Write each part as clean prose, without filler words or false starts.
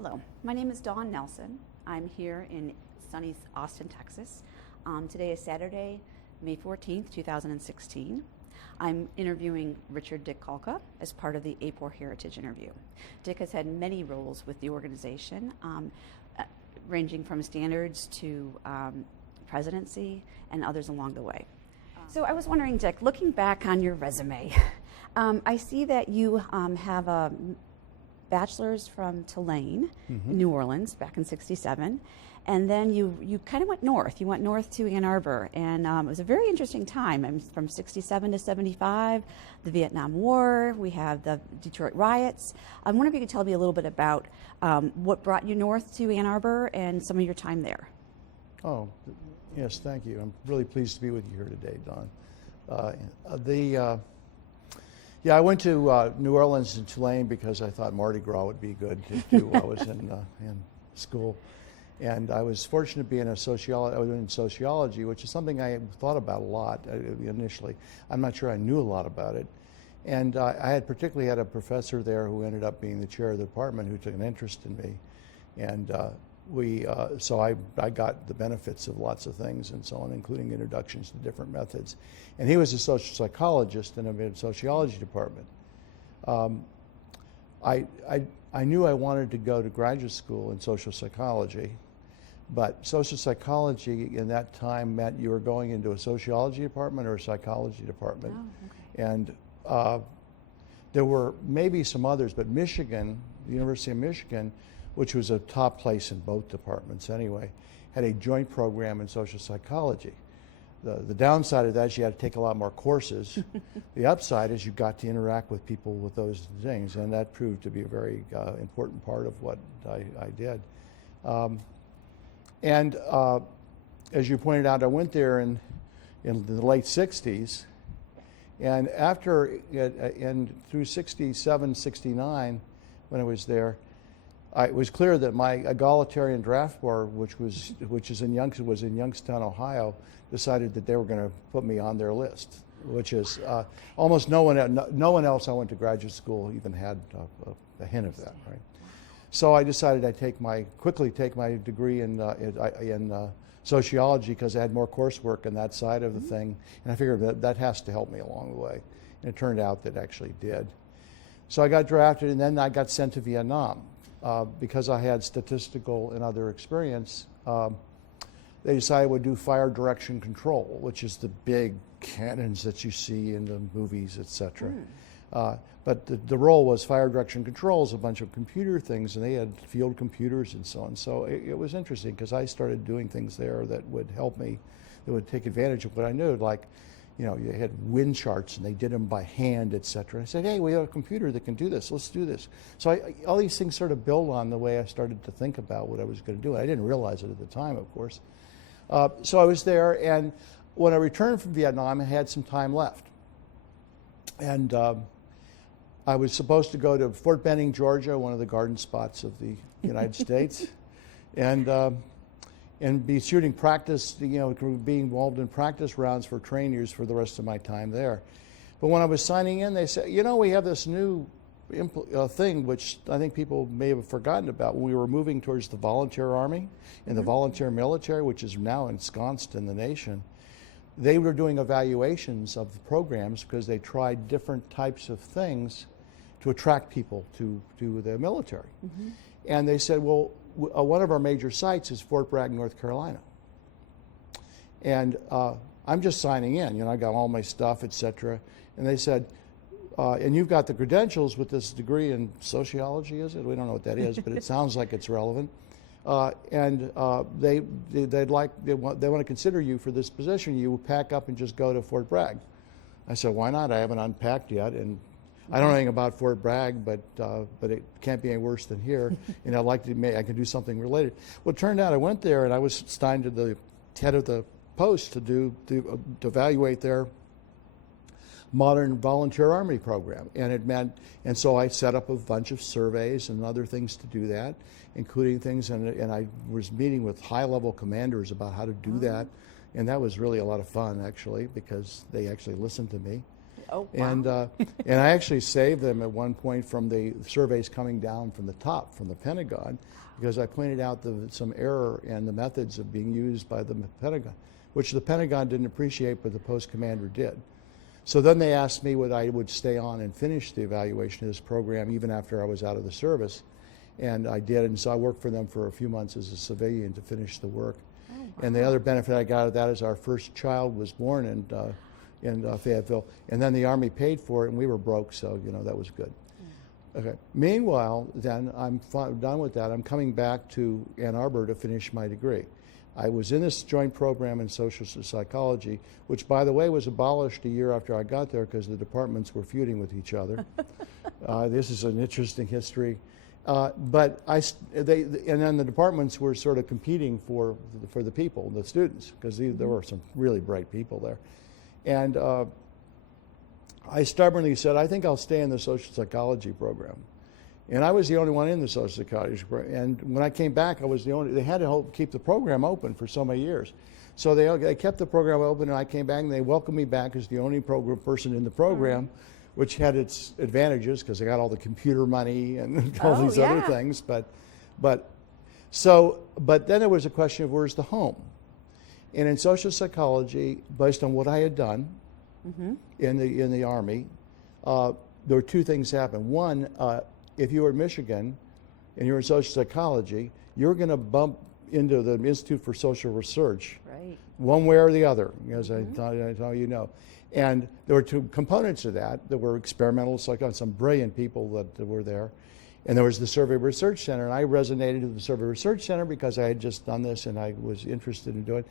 Hello, my name is Dawn Nelson. I'm here in sunny Austin, Texas. Today is Saturday, May 14th, 2016. I'm interviewing Richard Kulka as part of the AAPOR Heritage interview. Dick has had many roles with the organization, ranging from standards to presidency and others along the way. So I was wondering, Dick, looking back on your resume, I see that you have a bachelor's from Tulane, New Orleans, back in '67, and then you kind of went north. You went north to Ann Arbor, and it was a very interesting time. I mean, from '67 to '75, the Vietnam War. We have the Detroit riots. I wonder if you could tell me a little bit about what brought you north to Ann Arbor and some of your time there. Oh, yes, thank you. I'm really pleased to be with you here today, Don. Yeah, I went to New Orleans and Tulane because I thought Mardi Gras would be good to do while I was in school. And I was fortunate to be in sociology, which is something I thought about a lot initially. I'm not sure I knew a lot about it. And I had particularly had a professor there who ended up being the chair of the department who took an interest in me. And so I got the benefits of lots of things and so on, including introductions to different methods. And he was a social psychologist in a sociology department. I knew I wanted to go to graduate school in social psychology, but social psychology in that time meant you were going into a sociology department or a psychology department. Oh, okay. And there were maybe some others, but Michigan, the University of Michigan, which was a top place in both departments anyway, had a joint program in social psychology. The downside of that is you had to take a lot more courses. The upside is you got to interact with people with those things, and that proved to be a very important part of what I did. As you pointed out, I went there in the late 60s, and through 67, 69, when I was there, it was clear that my egalitarian draft board, which was in Youngstown, Ohio, decided that they were going to put me on their list, which is almost no one else I went to graduate school even had a hint of that, right? So I decided I'd quickly take my degree in sociology because I had more coursework in that side of the thing, and I figured that has to help me along the way, and it turned out that it actually did. So I got drafted, and then I got sent to Vietnam. Because I had statistical and other experience, they decided I would do fire direction control, which is the big cannons that you see in the movies, etc. But the role was fire direction control, is a bunch of computer things, and they had field computers and so on. So it was interesting because I started doing things there that would help me, that would take advantage of what I knew, like, you had wind charts and they did them by hand, et cetera. I said, hey, we have a computer that can do this. Let's do this. So all these things sort of build on the way I started to think about what I was going to do. I didn't realize it at the time, of course. So I was there, and when I returned from Vietnam, I had some time left. And I was supposed to go to Fort Benning, Georgia, one of the garden spots of the United States, and be shooting practice, being involved in practice rounds for trainers for the rest of my time there. But when I was signing in, they said, we have this new thing, which I think people may have forgotten about. When we were moving towards the volunteer army and the volunteer military, which is now ensconced in the nation, they were doing evaluations of the programs because they tried different types of things to attract people to the military. And they said, well, one of our major sites is Fort Bragg, North Carolina. And I'm just signing in, I got all my stuff, et cetera. And they said, and you've got the credentials with this degree in sociology, is it? We don't know what that is, but it sounds like it's relevant. And they want to consider you for this position. You pack up and just go to Fort Bragg. I said, why not? I haven't unpacked yet, and I don't know anything about Fort Bragg, but it can't be any worse than here. And I can do something related. Well, it turned out I went there, and I was assigned to the head of the post to evaluate their modern volunteer army program, and so I set up a bunch of surveys and other things to do that, including things, and I was meeting with high-level commanders about how to do that, and that was really a lot of fun actually because they actually listened to me. Oh, wow. And I actually saved them at one point from the surveys coming down from the top, from the Pentagon, because I pointed out some error in the methods of being used by the Pentagon, which the Pentagon didn't appreciate, but the post commander did. So then they asked me whether I would stay on and finish the evaluation of this program even after I was out of the service. And I did, and so I worked for them for a few months as a civilian to finish the work. Oh, wow. And the other benefit I got of that is our first child was born in Fayetteville, and then the Army paid for it, and we were broke, so that was good. Okay. Meanwhile, then I'm done with that. I'm coming back to Ann Arbor to finish my degree. I was in this joint program in social psychology, which, by the way, was abolished a year after I got there because the departments were feuding with each other. This is an interesting history. And then the departments were sort of competing for the people, the students, because there were some really bright people there. And I stubbornly said, I think I'll stay in the social psychology program. And I was the only one in the social psychology program. And when I came back, I was the only, they had to keep the program open for so many years. So they kept the program open, and I came back, and they welcomed me back as the only person in the program, which had its advantages because I got all the computer money and all these other things. But then there was a question of where's the home? And in social psychology, based on what I had done in the Army, there were two things happen. One, if you were in Michigan and you were in social psychology, you're going to bump into the Institute for Social Research, right, one way or the other, as I tell you know. And there were two components of that. There were experimental psychologists, some brilliant people that were there. And there was the Survey Research Center. And I resonated with the Survey Research Center because I had just done this and I was interested in doing it.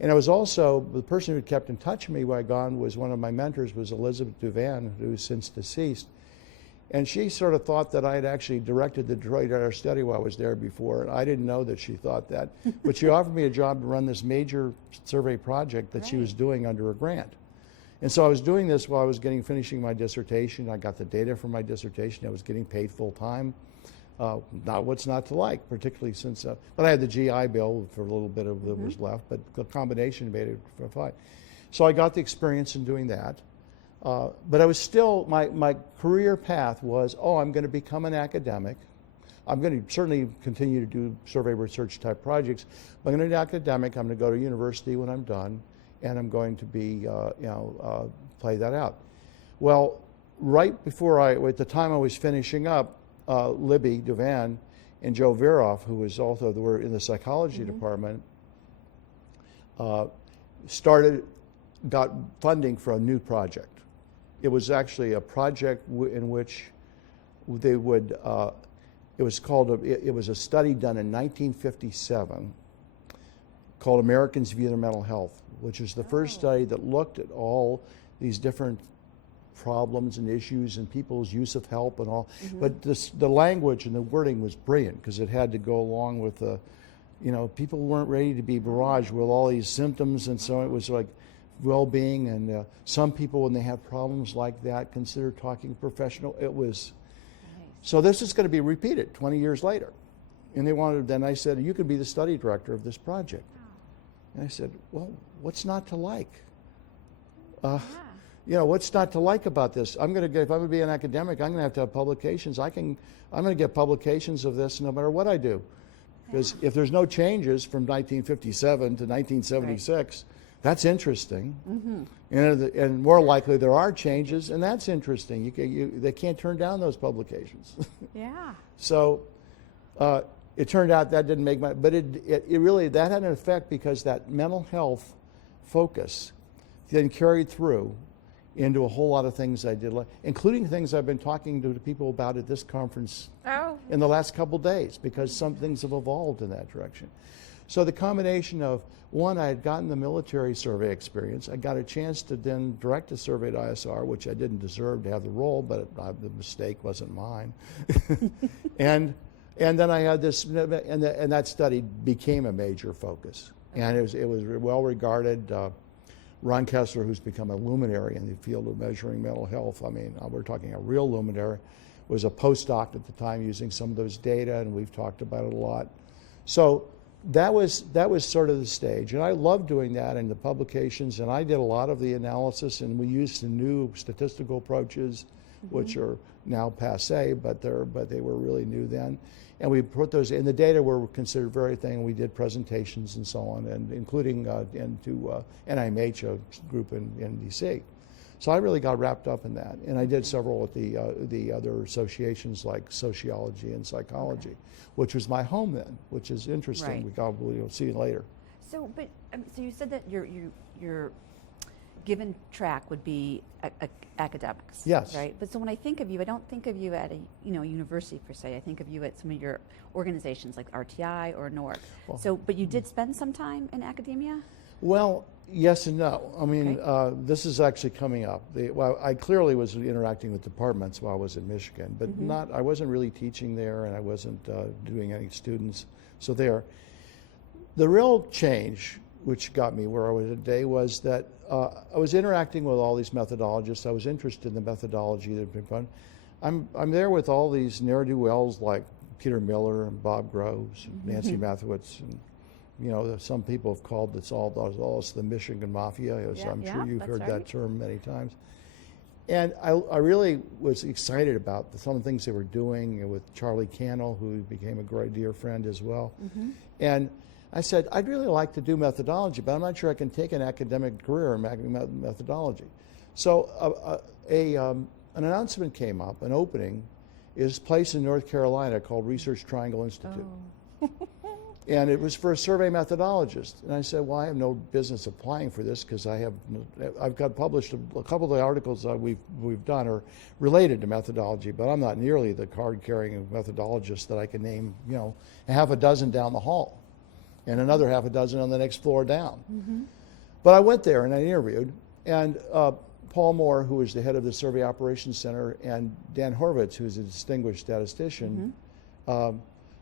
And I was also, the person who kept in touch with me while I gone was one of my mentors, was Elizabeth Duvan, who's since deceased. And she sort of thought that I had actually directed the Detroit Art Study while I was there before, and I didn't know that she thought that. But she offered me a job to run this major survey project that she was doing under a grant. And so I was doing this while I was finishing my dissertation. I got the data for my dissertation. I was getting paid full time. What's not to like, particularly since, but I had the GI Bill for a little bit of that was left, but the combination made it fine. So I got the experience in doing that. But I was still, my career path was, I'm going to become an academic. I'm going to certainly continue to do survey research type projects, but I'm going to be an academic. I'm going to go to university when I'm done, and I'm going to be, play that out. Well, right before at the time I was finishing up, Libby Duvan and Joe Veroff, who was also were in the psychology department, got funding for a new project. It was actually a project in which they would, it was a study done in 1957 called Americans View Their Mental Health, which is the first study that looked at all these different problems and issues and people's use of help and all. But the language and the wording was brilliant because it had to go along with the, people weren't ready to be barraged with all these symptoms, and so it was like well-being, and some people, when they have problems like that, consider talking professional. It was, so this is going to be repeated 20 years later. And then I said, you could be the study director of this project. And I said, well, what's not to like? What's not to like about this? If I'm going to be an academic, I'm going to have publications. I'm going to get publications of this no matter what I do. Because if there's no changes from 1957 to 1976, that's interesting. And more likely there are changes, and that's interesting. They can't turn down those publications. So it turned out that didn't make but it really, that had an effect because that mental health focus then carried through into a whole lot of things I did, including things I've been talking to people about at this conference in the last couple days, because some things have evolved in that direction. So the combination of, one, I had gotten the military survey experience. I got a chance to then direct a survey at ISR, which I didn't deserve to have the role, but the mistake wasn't mine. And then I had this, and that study became a major focus. And it was well regarded. Ron Kessler, who's become a luminary in the field of measuring mental health, I mean, we're talking a real luminary, was a postdoc at the time using some of those data, and we've talked about it a lot. So that was sort of the stage, and I loved doing that in the publications, and I did a lot of the analysis, and we used some new statistical approaches, which are now passé, but they were really new then, and we put those in. The data were considered very thing. We did presentations and so on, and including into NIMH, a group in DC. So I really got wrapped up in that, and I did several at the other associations like sociology and psychology, which was my home then, which is interesting. Right. We probably will see later. So, but so you said that your given track would be academics. Yes. Right. But so when I think of you, I don't think of you at a university per se. I think of you at some of your organizations like RTI or NORC. Well, So, but you did spend some time in academia. Well, yes and no. I mean, this is actually coming up. I clearly was interacting with departments while I was in Michigan, but I wasn't really teaching there, and I wasn't doing any students. So there. The real change, which got me where I was today, was that I was interacting with all these methodologists. I was interested in the methodology that had been done. I'm there with all these ne'er-do-wells like Peter Miller and Bob Groves and Nancy Mathewitz, and some people have called this all the Michigan Mafia. I'm sure you've heard that term many times. And I really was excited about some of the things they were doing with Charlie Cannell, who became a great dear friend as well. And I said, I'd really like to do methodology, but I'm not sure I can take an academic career in methodology. So an announcement came up, an opening is placed in North Carolina called Research Triangle Institute. And it was for a survey methodologist. And I said, well, I have no business applying for this because I've got published a couple of the articles that we've done are related to methodology, but I'm not nearly the card-carrying methodologist that I can name, a half a dozen down the hall and another half a dozen on the next floor down. But I went there and I interviewed, and Paul Moore, who is the head of the Survey Operations Center, and Dan Horvitz, who is a distinguished statistician,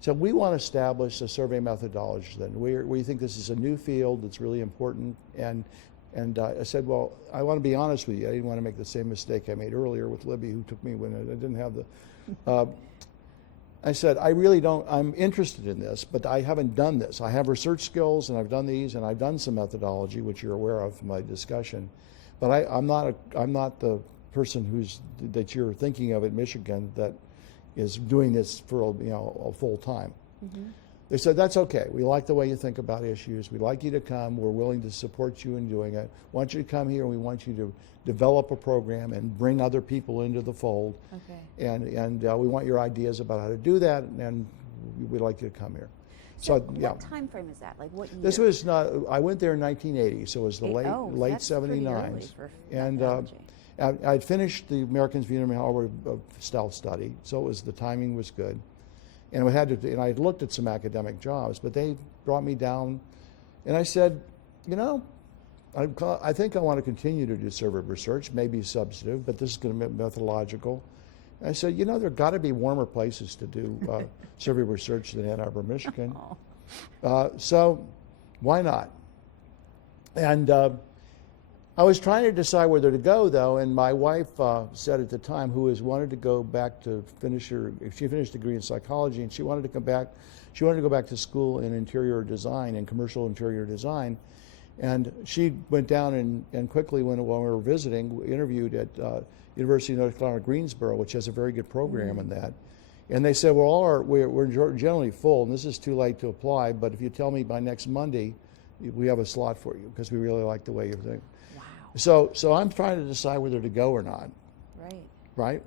said, we want to establish a survey methodology. Then we think this is a new field that's really important. And I said, well, I want to be honest with you. I didn't want to make the same mistake I made earlier with Libby, who took me when I didn't have the. I said, I really don't. I'm interested in this, but I haven't done this. I have research skills, and I've done these, and I've done some methodology, which you're aware of from my discussion. But I'm not the person that you're thinking of at Michigan that is doing this for a full time. They said, that's okay. We like the way you think about issues. We'd like you to come. We're willing to support you in doing it. We want you to come here, and we want you to develop a program and bring other people into the fold. And we want your ideas about how to do that, and we'd like you to come here. So what time frame is that? Like what year? This was I went there in 1980, so it was the late 79s. And I'd finished the Americans View of Stealth study, so the timing was good. And I looked at some academic jobs, but they brought me down, and I said, I think I want to continue to do survey research, maybe substantive, but this is going to be methodological. And I said, there have got to be warmer places to do survey research than Ann Arbor, Michigan. So why not? And I was trying to decide whether to go, though, and my wife said at the time, who wanted to go back to she finished a degree in psychology, and she wanted to come back. She wanted to go back to school in interior design and commercial interior design, and she went down and quickly, when we were visiting, interviewed at University of North Carolina Greensboro, which has a very good program in that. And they said, well, we're generally full, and this is too late to apply, but if you tell me by next Monday, we have a slot for you because we really like the way you think. So I'm trying to decide whether to go or not. Right?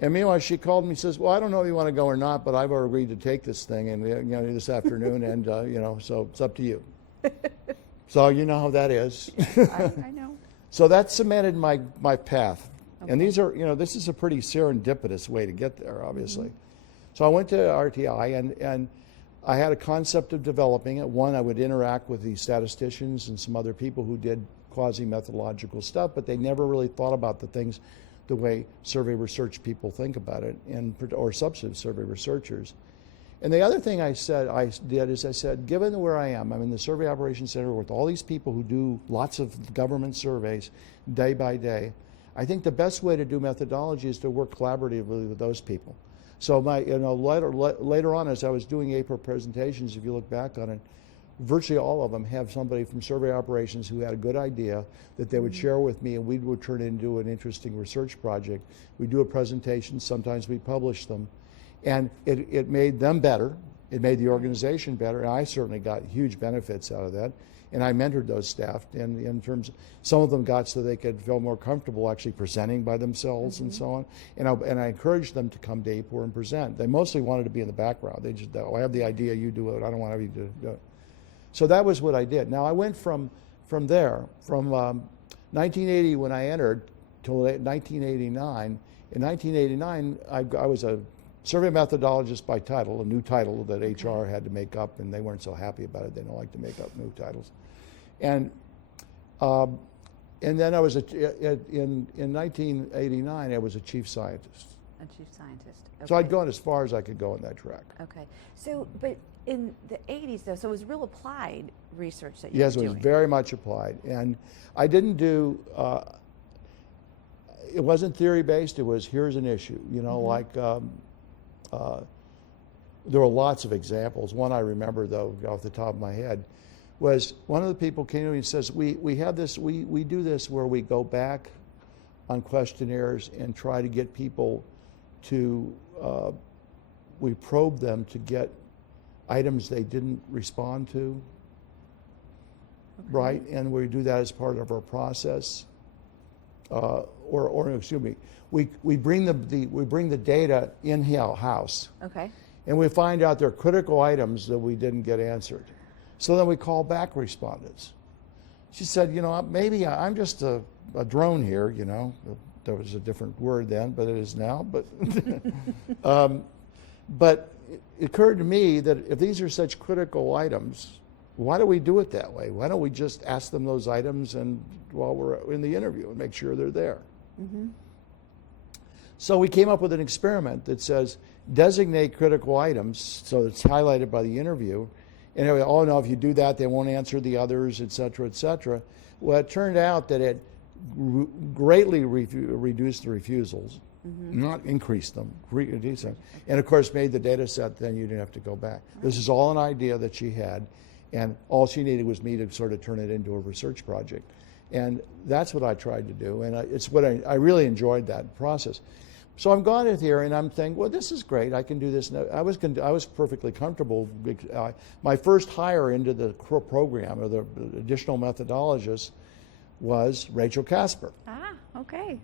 And meanwhile, she called me and says, well, I don't know if you want to go or not, but I've agreed to take this thing and this afternoon, and so it's up to you. So you know how that is. I know. So that cemented my path. And these are, this is a pretty serendipitous way to get there, obviously. So I went to RTI, and I had a concept of developing it. One, I would interact with the statisticians and some other people who did quasi-methodological stuff, but they never really thought about the way survey research people think about it, or substantive survey researchers. And the other thing I did is I said, given where I am, I'm in the Survey Operations Center with all these people who do lots of government surveys day by day. I think the best way to do methodology is to work collaboratively with those people. So later on, as I was doing AAPOR presentations, if you look back on it, virtually all of them have somebody from survey operations who had a good idea that they would share with me, and we would turn it into an interesting research project. We do a presentation, sometimes we publish them, and it made them better. It made the organization better, and I certainly got huge benefits out of that. And I mentored those staff, and in terms, some of them got so they could feel more comfortable actually presenting by themselves and so on. And I encouraged them to come to AAPOR and present. They mostly wanted to be in the background. They just, I have the idea, you do it. I don't want you to do it. So that was what I did. Now I went from there, from 1980 when I entered till 1989. In 1989, I was a survey methodologist by title, a new title that HR had to make up, and they weren't so happy about it. They don't like to make up new titles. And then I was in 1989. I was a chief scientist. A chief scientist. Okay. So I'd gone as far as I could go on that track. Okay. So, but in the 80s, though, so it was real applied research that you were Yes, doing. it was very much applied, and I didn't do. It wasn't theory based. It was here's an issue. You know, like. There were lots of examples. One I remember, though, off the top of my head, was one of the people came to me and says, we have this, we do this where we go back on questionnaires and try to get people to, we probe them to get items they didn't respond to, right? And we do that as part of our process. Or excuse me, we bring the data in house. Okay. And we find out there are critical items that we didn't get answered. So then we call back respondents. She said, you know, maybe I'm just a drone here, you know. There was a different word then, but it is now. But it occurred to me that if these are such critical items, why do we do it that way? Why don't we just ask them those items and while we're in the interview and make sure they're there? Mm-hmm. So we came up with an experiment that says designate critical items, so it's highlighted by the interview. And anyway, oh no, if you do that, they won't answer the others, et cetera, et cetera. Well, it turned out that it greatly reduced the refusals, not increased them, reduced them. And of course made the data set, then you didn't have to go back. This is all an idea that she had, and all she needed was me to sort of turn it into a research project. And that's what I tried to do, and it's what I really enjoyed that process. So I'm gone in here, and I'm thinking, well, this is great. I can do this. I was perfectly comfortable. My first hire into the program, or the additional methodologist, was Rachel Casper. Ah, okay.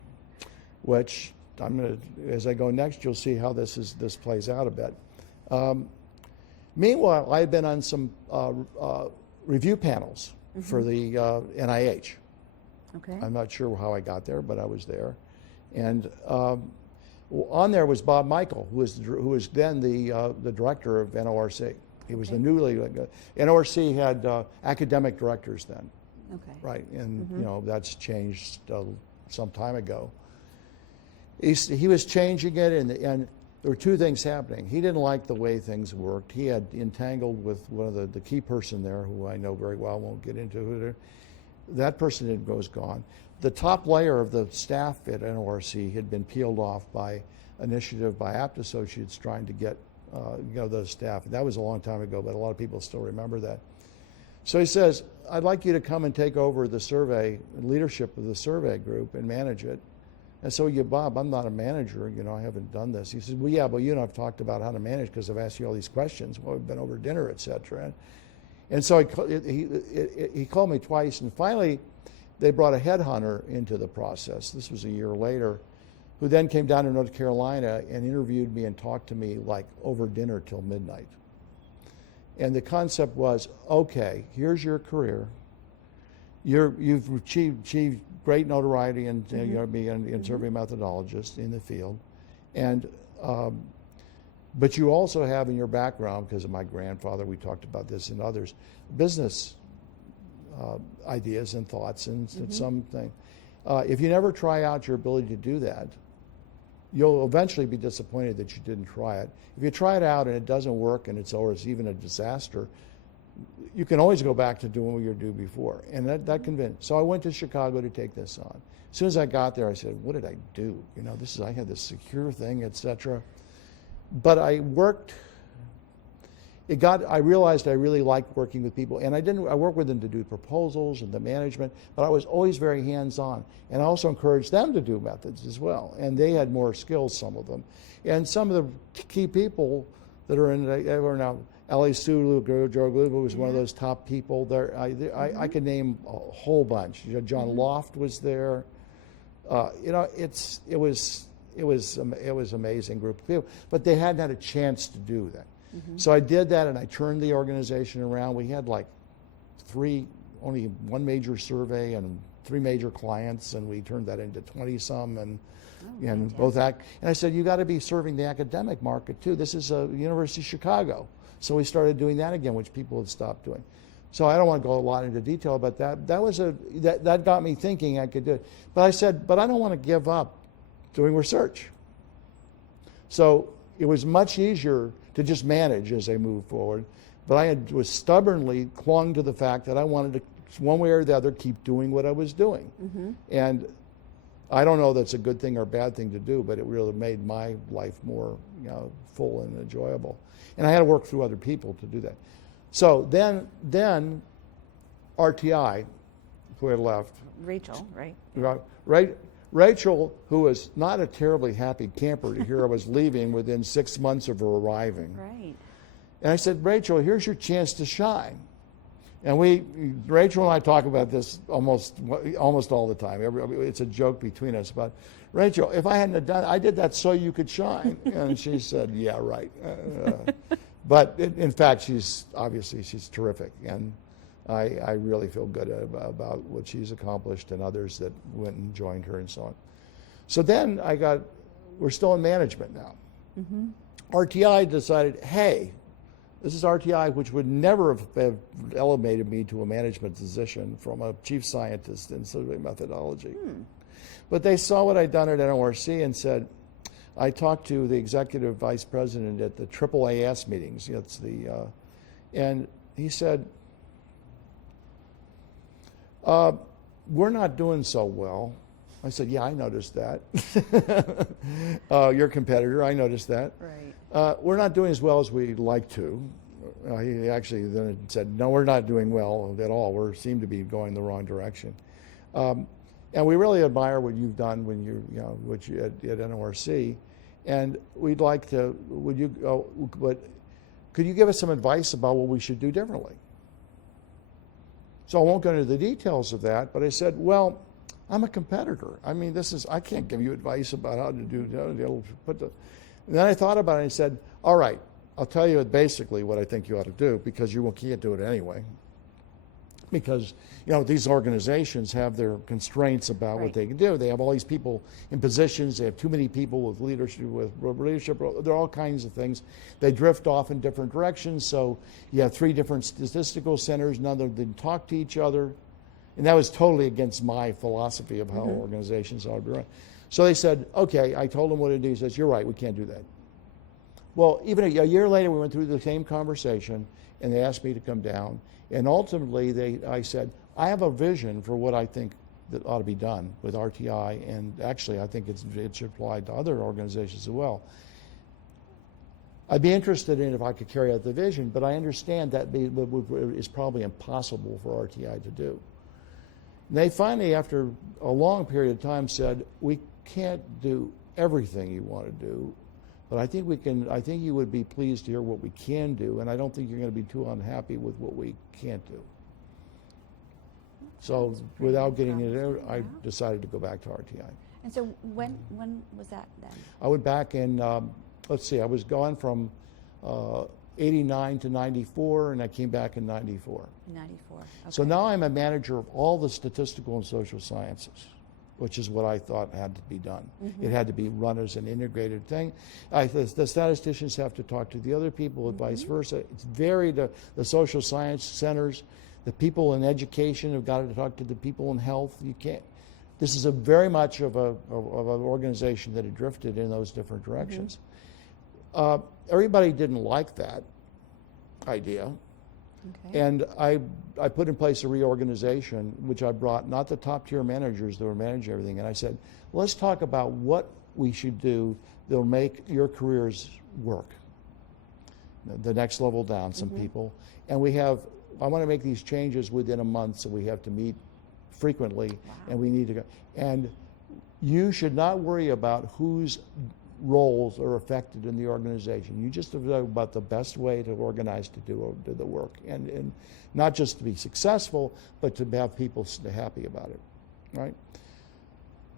Which I'm going to, as I go next, you'll see how this plays out a bit. Meanwhile, I've been on some review panels for the NIH. Okay. I'm not sure how I got there, but I was there, and on there was Bob Michael, who was then the director of NORC. He was the newly NORC had academic directors then. Okay. Right, and you know that's changed some time ago. He was changing it, and there were two things happening. He didn't like the way things worked. He had entangled with one of the key person there, who I know very well. Won't get into who. That person was gone. The top layer of the staff at NORC had been peeled off by initiative by Apt Associates trying to get the staff. That was a long time ago, but a lot of people still remember that. So he says, I'd like you to come and take over the survey, leadership of the survey group and manage it. And so, Bob, I'm not a manager, I haven't done this. He says, well, yeah, but you and I have talked about how to manage because I've asked you all these questions. Well, we've been over dinner, et cetera. And so he called me twice, and finally they brought a headhunter into the process. This was a year later, who then came down to North Carolina and interviewed me and talked to me like over dinner till midnight. And the concept was, okay, here's your career. You've achieved great notoriety and you're being a survey methodologist in the field, and but you also have in your background, because of my grandfather, we talked about this and others, business ideas and thoughts and something. If you never try out your ability to do that, you'll eventually be disappointed that you didn't try it. If you try it out and it doesn't work and it's even a disaster, you can always go back to doing what you did before. And that convinced. So I went to Chicago to take this on. As soon as I got there, I said, what did I do? I had this secure thing, et cetera. but I worked. I realized I really liked working with people, and I worked with them to do proposals and the management, but I was always very hands-on, and I also encouraged them to do methods as well, and they had more skills, some of them. And some of the key people that are now, Ali Sulu, Joe Gluba was one of those top people there. I could name a whole bunch. John Loft was there. It was amazing group of people, but they hadn't had a chance to do that. So I did that, and I turned the organization around. We had like only one major survey and 3 major clients, and we turned that into 20-some, and both and I said, you got to be serving the academic market too. This is University of Chicago. So we started doing that again, which people had stopped doing. So I don't want to go a lot into detail about that. That got me thinking I could do it. But I said, but I don't want to give up doing research. So it was much easier to just manage as I moved forward. But I was stubbornly clung to the fact that I wanted to, one way or the other, keep doing what I was doing. And I don't know that's a good thing or a bad thing to do, but it really made my life more full and enjoyable. And I had to work through other people to do that. So then RTI, who had left. Rachel, right? Right. Rachel, who was not a terribly happy camper to hear I was leaving within 6 months of her arriving. Right. And I said, Rachel, here's your chance to shine. And Rachel and I talk about this almost all the time. It's a joke between us. But Rachel, if I hadn't done, I did that so you could shine. And she said, yeah, right. But in fact, she's terrific, and I really feel good about what she's accomplished, and others that went and joined her and so on. So then we're still in management now. RTI decided, hey, this is RTI, which would never have elevated me to a management position from a chief scientist in survey methodology. But they saw what I'd done at NORC and said, I talked to the executive vice president at the AAPOR meetings. And he said, we're not doing so well. I said, yeah, I noticed that. Your competitor, I noticed that. Right. We're not doing as well as we'd like to. He actually then said, no, we're not doing well at all. We seem to be going the wrong direction. And we really admire what you've done when at NORC. And we'd like to, could you give us some advice about what we should do differently? So I won't go into the details of that, but I said, well, I'm a competitor. I mean, I can't give you advice about how to do, and then I thought about it and I said, all right, I'll tell you basically what I think you ought to do, because you can't do it anyway. Because, these organizations have their constraints about what they can do. They have all these people in positions. They have too many people with leadership. There are all kinds of things. They drift off in different directions. So you have 3 different statistical centers. None of them talk to each other. And that was totally against my philosophy of how organizations ought to be run. So they said, okay, I told them what to do. He says, you're right, we can't do that. Well, even a year later, we went through the same conversation, and they asked me to come down. And ultimately, I said, I have a vision for what I think that ought to be done with RTI, and actually I think it should apply to other organizations as well. I'd be interested in if I could carry out the vision, but I understand that is probably impossible for RTI to do. And they finally, after a long period of time, said, we can't do everything you want to do, but I think we can. I think you would be pleased to hear what we can do, and I don't think you're going to be too unhappy with what we can't do. So without getting into it, I decided to go back to RTI. And so when was that then? I went back in, let's see, I was gone from 89 to 94, and I came back in 94. 94. Okay. So now I'm a manager of all the statistical and social sciences, which is what I thought had to be done. It had to be run as an integrated thing. The statisticians have to talk to the other people and vice versa. It's the social science centers, the people in education have got to talk to the people in health. You can't. This is very much of an organization that had drifted in those different directions. Everybody didn't like that idea. Okay. And I put in place a reorganization, which I brought not the top tier managers that were managing everything, and I said, let's talk about what we should do that'll make your careers work. The next level down, some people. And I want to make these changes within a month, so we have to meet frequently, and we need to go. And you should not worry about whose roles are affected in the organization. You just know about the best way to organize to do the work, and not just to be successful, but to have people happy about it, right?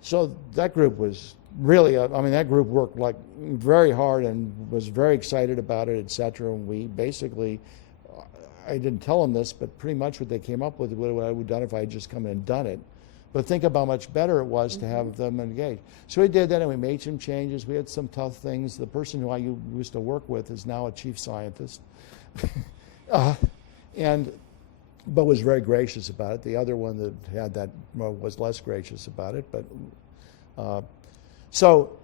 So that group was really, that group worked like very hard and was very excited about it, et cetera. And we basically, I didn't tell them this, but pretty much what they came up with, what I would have done if I had just come in and done it. But think about how much better it was to have them engaged. So we did that, and we made some changes. We had some tough things. The person who I used to work with is now a chief scientist, but was very gracious about it. The other one that had that was less gracious about it. But so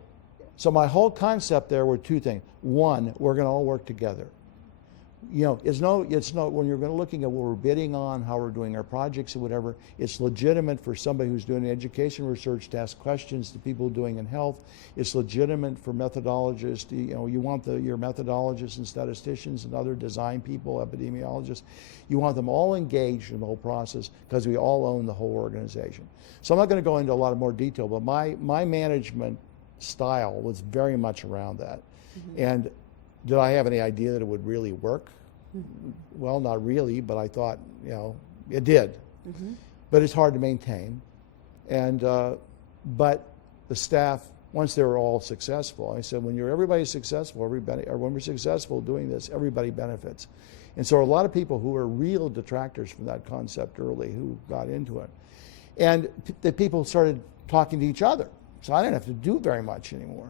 my whole concept there were two things. One, we're going to all work together. It's no when you're looking at what we're bidding on, how we're doing our projects or whatever, it's legitimate for somebody who's doing education research to ask questions to people doing in health. It's legitimate for methodologists. You want your methodologists and statisticians and other design people, epidemiologists, you want them all engaged in the whole process because we all own the whole organization. So I'm not going to go into a lot of more detail, but my management style was very much around that. And did I have any idea that it would really work? Well, not really, but I thought, it did. But it's hard to maintain. And but the staff, once they were all successful, I said, when everybody's successful, when we're successful doing this, everybody benefits. And so a lot of people who were real detractors from that concept early who got into it. And the people started talking to each other. So I didn't have to do very much anymore.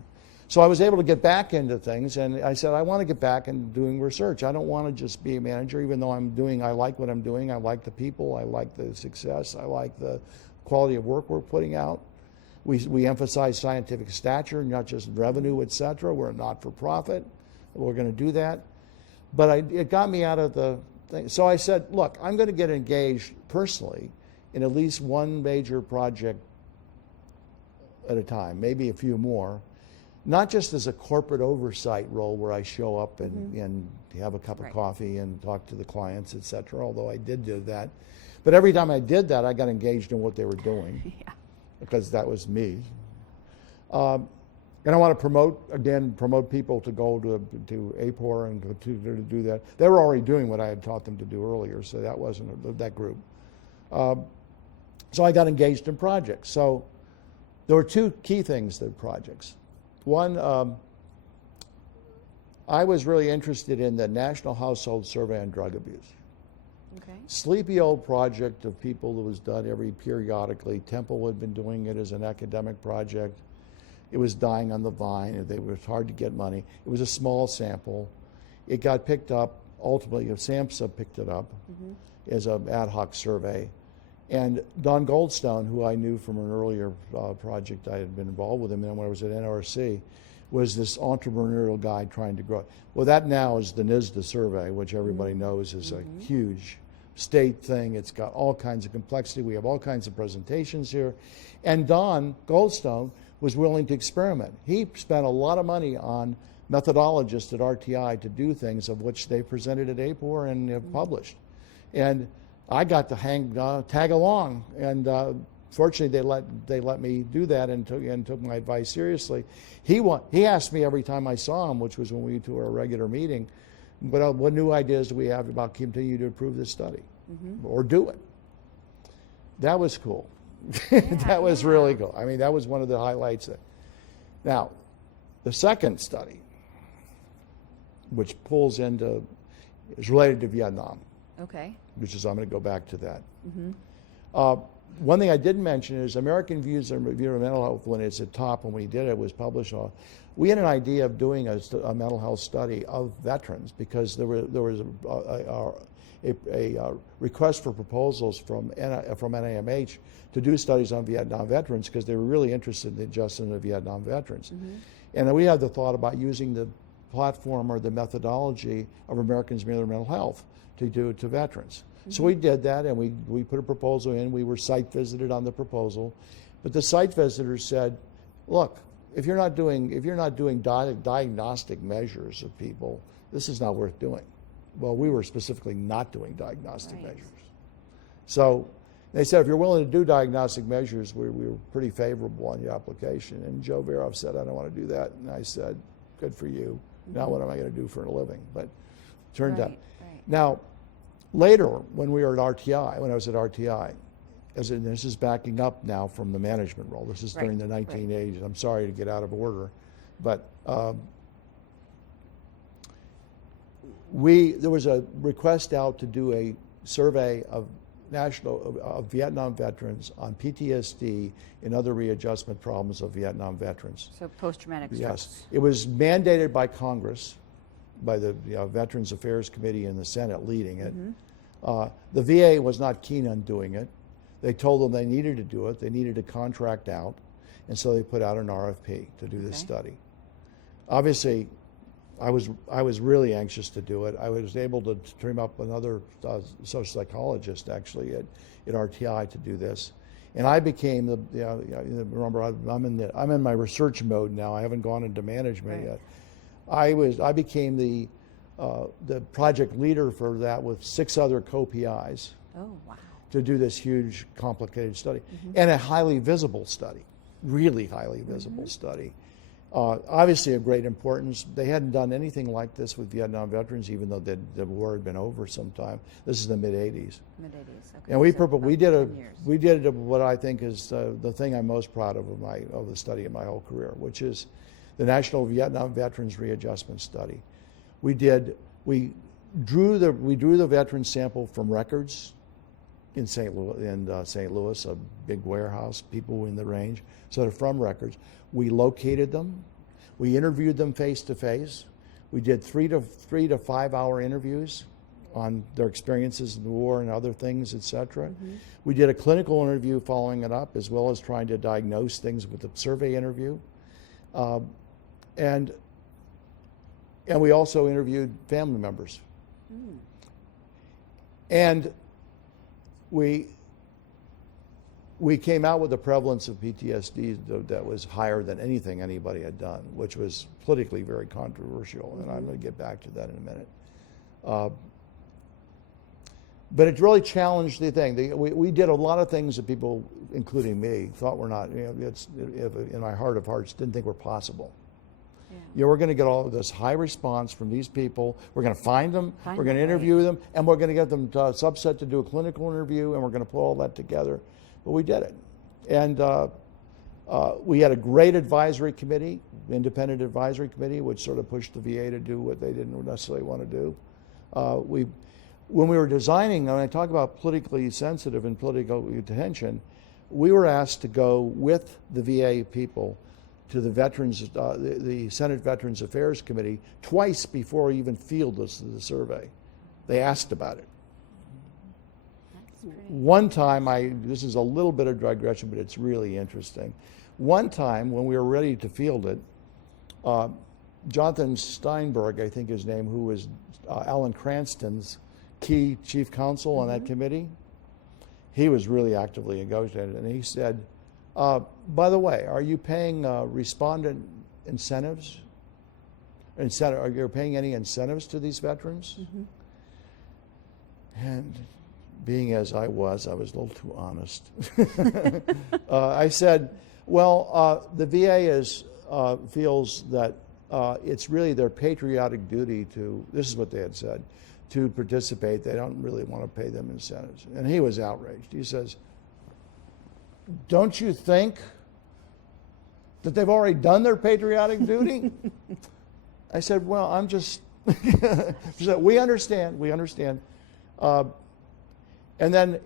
So I was able to get back into things, and I said, I want to get back into doing research. I don't want to just be a manager, even though I like what I'm doing. I like the people. I like the success. I like the quality of work we're putting out. We emphasize scientific stature, not just revenue, et cetera. We're a not-for-profit. We're going to do that. But it got me out of the thing. So I said, look, I'm going to get engaged personally in at least one major project at a time, maybe a few more. Not just as a corporate oversight role where I show up and have a cup of coffee and talk to the clients, et cetera, although I did do that. But every time I did that, I got engaged in what they were doing because that was me. And I want to promote people to go to AAPOR and to do that. They were already doing what I had taught them to do earlier, so that wasn't that group. So I got engaged in projects. So there were two key things to projects. One, I was really interested in the National Household Survey on Drug Abuse. Sleepy old project of people that was done periodically. Temple had been doing it as an academic project. It was dying on the vine. It was hard to get money. It was a small sample. It got picked up. Ultimately, SAMHSA picked it up as an ad hoc survey. And Don Goldstone, who I knew from an earlier project I had been involved with him in when I was at NRC, was this entrepreneurial guy trying to grow. Well, that now is the NISDA survey, which everybody knows is a huge state thing. It's got all kinds of complexity. We have all kinds of presentations here. And Don Goldstone was willing to experiment. He spent a lot of money on methodologists at RTI to do things of which they presented at AAPOR and have published. And I got to tag along, and fortunately they let me do that and took my advice seriously. He asked me every time I saw him, which was when we went to our regular meeting, what new ideas do we have about continuing to improve this study or do it? That was cool. That was really cool. I mean, that was one of the highlights. Now, the second study, which is related to Vietnam. Which is, I'm going to go back to that. One thing I didn't mention is American Views on Mental Health, when it's at top, when we did it, was published. We had an idea of doing a mental health study of veterans because there was a request for proposals from NIMH to do studies on Vietnam veterans because they were really interested in the Vietnam veterans. And we had the thought about using the platform or the methodology of Americans Views on Mental Health to do it to veterans. So we did that, and we put a proposal in. We were site visited on the proposal. But the site visitors said, look, if you're not doing diagnostic measures of people, this is not worth doing. Well, we were specifically not doing diagnostic measures. So they said, if you're willing to do diagnostic measures, we were pretty favorable on your application. And Joe Veroff said, I don't want to do that. And I said, good for you. Now what am I going to do for a living? But turned out. Now, later, when we were at RTI, when I was at RTI, this is backing up now from the management role. This is during the 1980s. I'm sorry to get out of order, but there was a request out to do a survey of Vietnam veterans on PTSD and other readjustment problems of Vietnam veterans. So post-traumatic stress. Yes. It was mandated by Congress, by the Veterans Affairs Committee in the Senate leading it. The VA was not keen on doing it. They told them they needed to do it. They needed to contract out. And so they put out an RFP to do this study. Obviously, I was really anxious to do it. I was able to dream up another social psychologist actually at RTI to do this, and I became remember I'm in my research mode now. I haven't gone into management yet. I became the project leader for that with 6 other co-PIs. Oh, wow. To do this huge, complicated study and a highly visible study, really highly visible study. Obviously of great importance. They hadn't done anything like this with Vietnam veterans, even though the war had been over some time. This is the mid-'80s. Mid-'80s, okay. And we did what I think is the thing I'm most proud of the study of my whole career, which is the National Vietnam Veterans Readjustment Study. We drew the veteran sample from records in St. Louis, a big warehouse, people in the range. So they're from records. We located them. We interviewed them face to face. We did 3 to 5 hour interviews on their experiences in the war and other things, etc. We did a clinical interview following it up, as well as trying to diagnose things with a survey interview. And we also interviewed family members. And we came out with a prevalence of PTSD that was higher than anything anybody had done, which was politically very controversial, and I'm going to get back to that in a minute. But it really challenged the thing. We did a lot of things that people, including me, thought were not, in my heart of hearts, didn't think were possible. We're going to get all of this high response from these people. We're going to find them, we're going to interview them, and we're going to get them to a subset to do a clinical interview, and we're going to put all that together. But we did it. And we had a great advisory committee, independent advisory committee, which sort of pushed the VA to do what they didn't necessarily want to do. When we were designing, and I talk about politically sensitive and political attention, we were asked to go with the VA people to the veterans, the Senate Veterans Affairs Committee twice before we even fielded the survey. They asked about it. One time, this is a little bit of digression, but it's really interesting. One time, when we were ready to field it, Jonathan Steinberg, I think his name, who was Alan Cranston's key chief counsel on that committee, he was really actively engaged in it, and he said, by the way, are you paying respondent incentives? Are you paying any incentives to these veterans? And being as I was a little too honest. I said, well, the VA feels that it's really their patriotic duty to, this is what they had said, to participate. They don't really want to pay them incentives. And he was outraged. He says, don't you think that they've already done their patriotic duty? I said, well, I'm just, we understand. And then,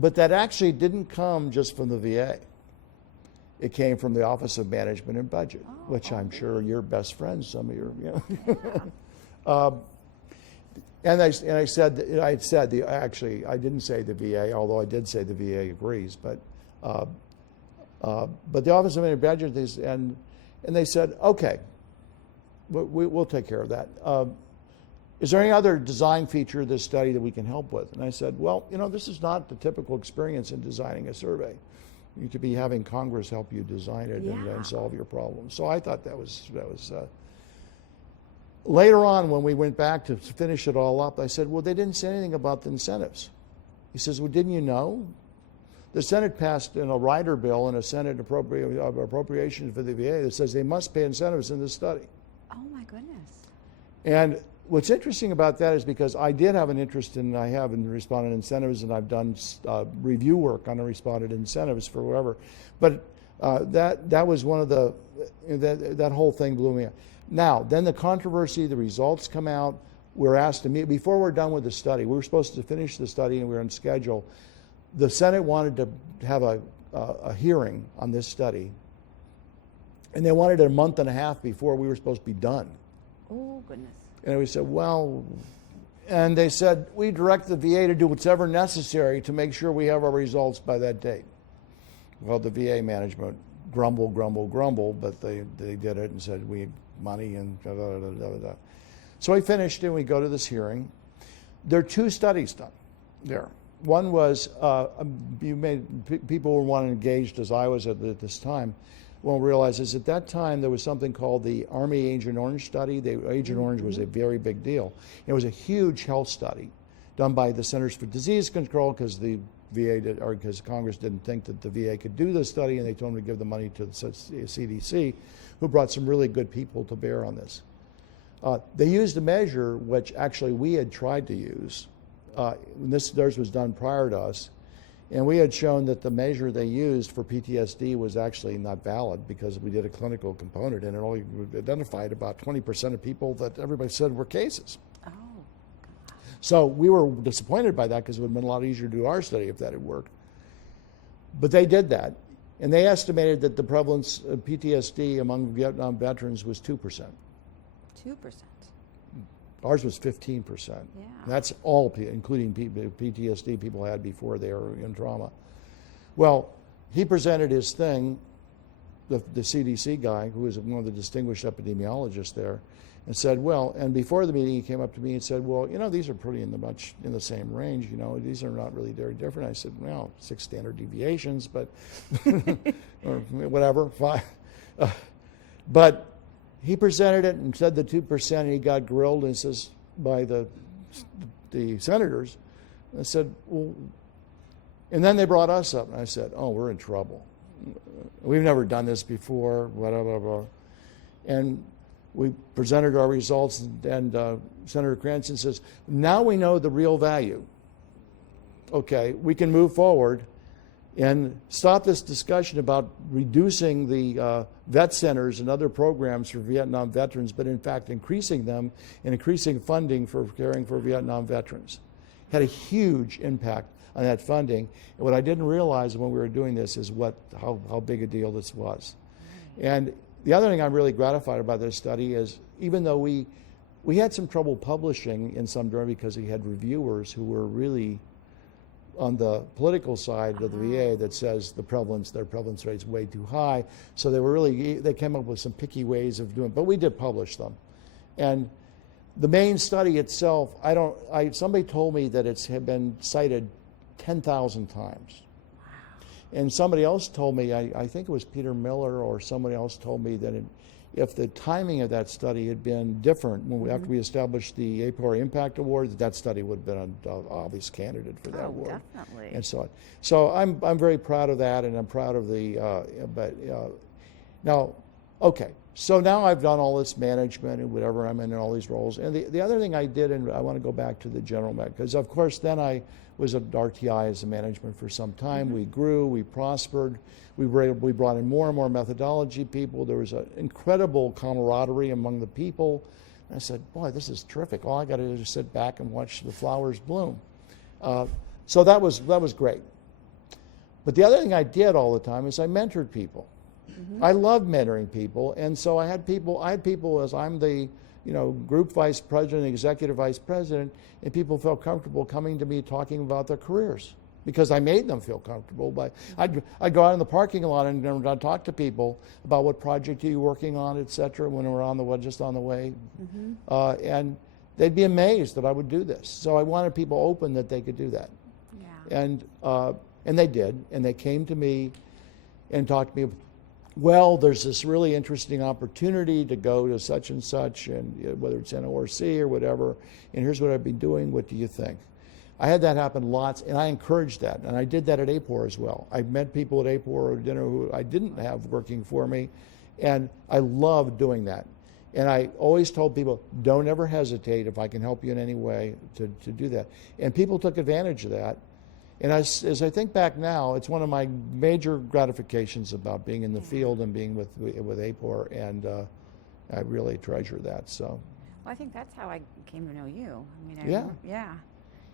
but that actually didn't come just from the VA. It came from the Office of Management and Budget, which I'm sure your best friends, some of your, and I said, actually, I didn't say the VA, although I did say the VA agrees, but the Office of Management and Budget, and they said, okay, we'll take care of that. Is there any other design feature of this study that we can help with? And I said, well, this is not the typical experience in designing a survey. You could be having Congress help you design it Yeah. and solve your problems. So I thought that was. Later on, when we went back to finish it all up, I said, well, they didn't say anything about the incentives. He says, well, didn't you know? The Senate passed a rider bill and a Senate appropriation for the VA that says they must pay incentives in this study. Oh my goodness. And what's interesting about that is because I did have an interest in respondent incentives, and I've done review work on the respondent incentives for whoever. But that was one of that whole thing blew me up. Now, then the controversy, the results come out. We're asked to meet before we're done with the study. We were supposed to finish the study and we were on schedule. The Senate wanted to have a hearing on this study, and they wanted it a month and a half before we were supposed to be done. Oh goodness. And we said, well, and they said, we direct the VA to do whatever necessary to make sure we have our results by that date. Well, the VA management grumbled, but they did it and said, we money and da, da, da, da, da. So we finished and we go to this hearing. There are two studies done there. One was, people were wanting engaged as I was at this time. Won't realize is at that time there was something called the Army Agent Orange study. Agent Orange was a very big deal. It was a huge health study done by the Centers for Disease Control because the VA because Congress didn't think that the VA could do this study, and they told them to give the money to the CDC, who brought some really good people to bear on this. They used a measure which actually we had tried to use. Theirs was done prior to us, and we had shown that the measure they used for PTSD was actually not valid because we did a clinical component, and it only identified about 20% of people that everybody said were cases. Oh. So we were disappointed by that because it would have been a lot easier to do our study if that had worked. But they did that, and they estimated that the prevalence of PTSD among Vietnam veterans was 2%. 2%. Ours was 15%. Yeah. That's all, including PTSD people had before they were in trauma. Well, he presented his thing, the CDC guy, who was one of the distinguished epidemiologists there, and said, well, and before the meeting he came up to me and said, well, these are pretty in the same range, these are not really very different. I said, well, 6 standard deviations, but, or whatever, fine. But he presented it and said the 2%, and he got grilled and says by the senators. I said, well, and then they brought us up, and I said, oh, we're in trouble. We've never done this before, blah, blah, blah. And we presented our results, and Senator Cranston says, now we know the real value. Okay, we can move forward and stop this discussion about reducing the vet centers and other programs for Vietnam veterans, but in fact increasing them and increasing funding for caring for Vietnam veterans. Had a huge impact on that funding. And what I didn't realize when we were doing this is how big a deal this was. And the other thing I'm really gratified about this study is even though we had some trouble publishing in some journal because we had reviewers who were really on the political side of the VA that says their prevalence rate is way too high. So they came up with some picky ways of doing it, but we did publish them. And the main study itself, somebody told me that it's had been cited 10,000 times. And somebody else told me, I think it was Peter Miller or somebody else told me that if the timing of that study had been different after we established the AAPOR Impact Award, that study would have been an obvious candidate for that award. Definitely. And so on. So I'm very proud of that, and I'm proud of now, okay. So now I've done all this management and whatever, I'm in all these roles. And the other thing I did, and I want to go back to the general med, because of course then I was at RTI as a management for some time. We grew, we prospered, we brought in more and more methodology people. There was an incredible camaraderie among the people. And I said, boy, this is terrific. All I got to do is just sit back and watch the flowers bloom. So that was great. But the other thing I did all the time is I mentored people. I love mentoring people, and so I had people as I'm the group vice president, executive vice president, and people felt comfortable coming to me talking about their careers because I made them feel comfortable. But I'd go out in the parking lot and I'd talk to people about what project are you working on, et cetera, when we're just on the way. And they'd be amazed that I would do this. So I wanted people open that they could do that. Yeah. And they did, and they came to me. and talk to me. Well, there's this really interesting opportunity to go to such and such, and whether it's NORC or whatever, and here's what I've been doing. What do you think? I had that happen lots, and I encouraged that, and I did that at AAPOR as well. I met people at AAPOR at dinner who I didn't have working for me, and I loved doing that. And I always told people, don't ever hesitate if I can help you in any way to do that. And people took advantage of that. And as I think back now, it's one of my major gratifications about being in the field and being with AAPOR, and I really treasure that. So, well, I think that's how I came to know you. I mean,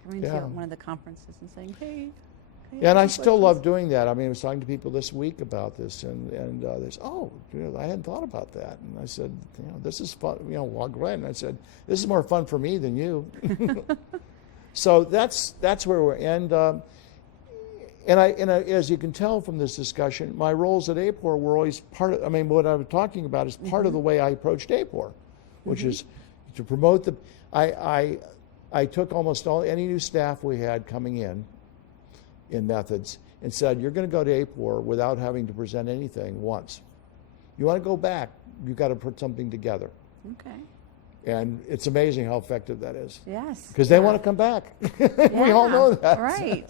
coming to one of the conferences and saying, hey. Yeah, and I still love doing that. I mean, I was talking to people this week about this, and they said, oh, I hadn't thought about that. And I said, this is fun. Well, go ahead. And I said, this is more fun for me than you. So that's where we're. And as you can tell from this discussion, my roles at AAPOR were always part of. I mean, what I'm talking about is part of the way I approached AAPOR, which is to promote the. I took almost any new staff we had coming in methods and said, you're going to go to AAPOR without having to present anything once. You want to go back, you've got to put something together. Okay. And it's amazing how effective that is. Yes. Because they want to come back. We all know that. Right.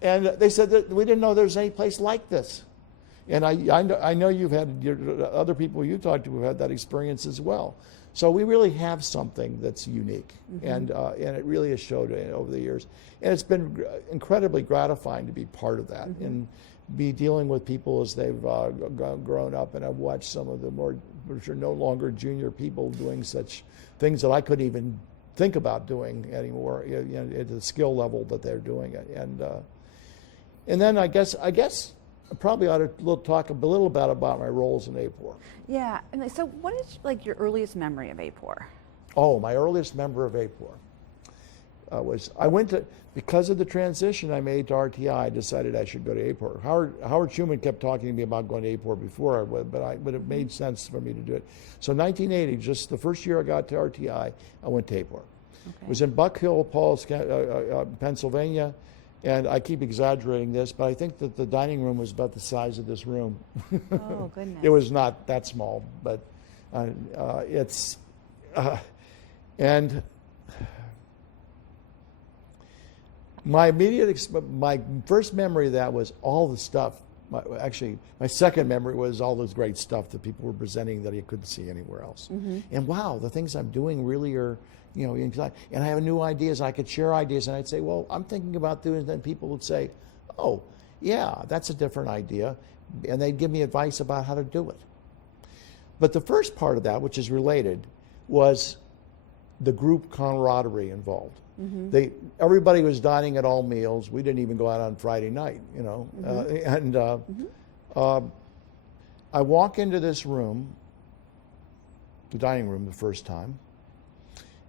And they said that we didn't know there was any place like this. And I know you've had other people you talked to who have had that experience as well. So we really have something that's unique, and it really has showed over the years. And it's been incredibly gratifying to be part of that and be dealing with people as they've grown up. And I've watched some of the which are no longer junior people doing such things that I couldn't even think about doing anymore at the skill level that they're doing it. And then I guess I probably ought to talk a little about my roles in AAPOR. Yeah, and so what is your earliest memory of AAPOR? Oh, my earliest memory of AAPOR was I went to, because of the transition I made to RTI, I decided I should go to AAPOR. Howard Schuman kept talking to me about going to AAPOR before I would, but it made sense for me to do it. So 1980, just the first year I got to RTI, I went to AAPOR. Okay. It was in Buck Hill, Pennsylvania. And I keep exaggerating this, but I think that the dining room was about the size of this room. Oh, goodness. It was not that small, but and my first memory of that was all the stuff. My second memory was all this great stuff that people were presenting that you couldn't see anywhere else. And wow, the things I'm doing really are, and I have new ideas. I could share ideas, and I'd say, well, I'm thinking about doing it. Then people would say, oh, yeah, that's a different idea. And they'd give me advice about how to do it. But the first part of that, which is related, was the group camaraderie involved. Everybody was dining at all meals. We didn't even go out on Friday night, I walk into this room, the dining room, the first time,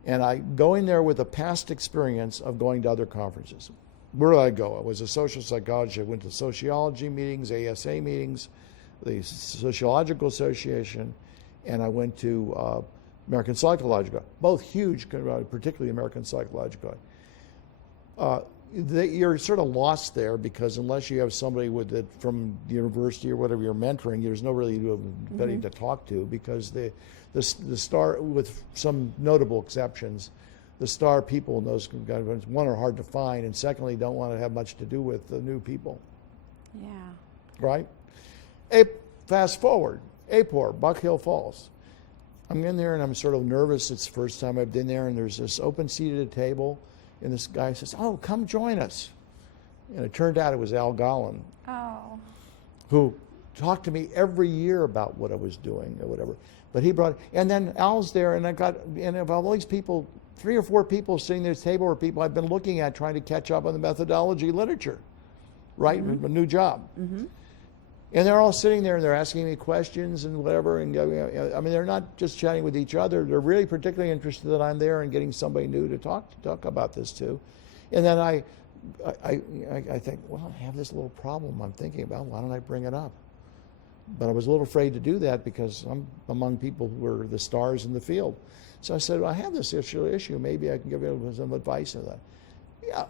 and I go in there with a past experience of going to other conferences. Where did I go? I was a social psychologist. I went to sociology meetings, ASA meetings, the Sociological Association, and I went to American Psychological, both huge, particularly American Psychological. You're sort of lost there because unless you have somebody from the university or whatever you're mentoring, there's no really anybody to talk to, because the star, with some notable exceptions, the star people in those guys, one, are hard to find, and secondly, don't want to have much to do with the new people. Yeah. Right? Fast forward, AAPOR, Buck Hill Falls. I'm in there and I'm sort of nervous. It's the first time I've been there, and there's this open seat at a table, and this guy says, oh, come join us. And it turned out it was Al Gollin, who talked to me every year about what I was doing or whatever. But he brought, and then Al's there, and of all these people, 3 or 4 people sitting at this table are people I've been looking at trying to catch up on the methodology literature, right? A new job. And they're all sitting there and they're asking me questions and whatever. And I mean, they're not just chatting with each other. They're really particularly interested that I'm there and getting somebody new to talk about this to. And then I think, well, I have this little problem I'm thinking about. Why don't I bring it up? But I was a little afraid to do that because I'm among people who are the stars in the field. So I said, well, I have this issue. Maybe I can give you some advice on that. Yeah.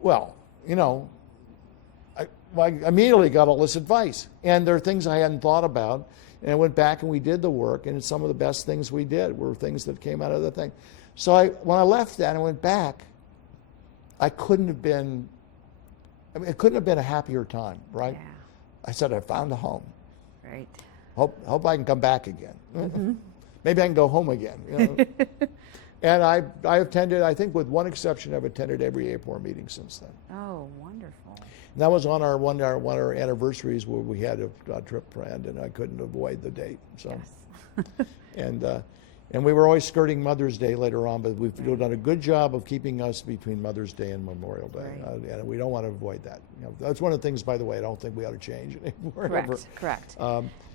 Well, I immediately got all this advice. And there are things I hadn't thought about. And I went back and we did the work, and some of the best things we did were things that came out of the thing. So when I left that and went back, it couldn't have been a happier time, right? Yeah. I said, I found a home. Right. Hope I can come back again. Maybe I can go home again. You know? And I attended, I think with one exception, I've attended every AAPOR meeting since then. Oh, wonderful. And that was on one of our anniversaries where we had a trip planned, and I couldn't avoid the date. So, Yes. and we were always skirting Mother's Day later on, but we've done a good job of keeping us between Mother's Day and Memorial Day, and we don't want to avoid that. You know, that's one of the things, by the way, I don't think we ought to change anymore. Correct.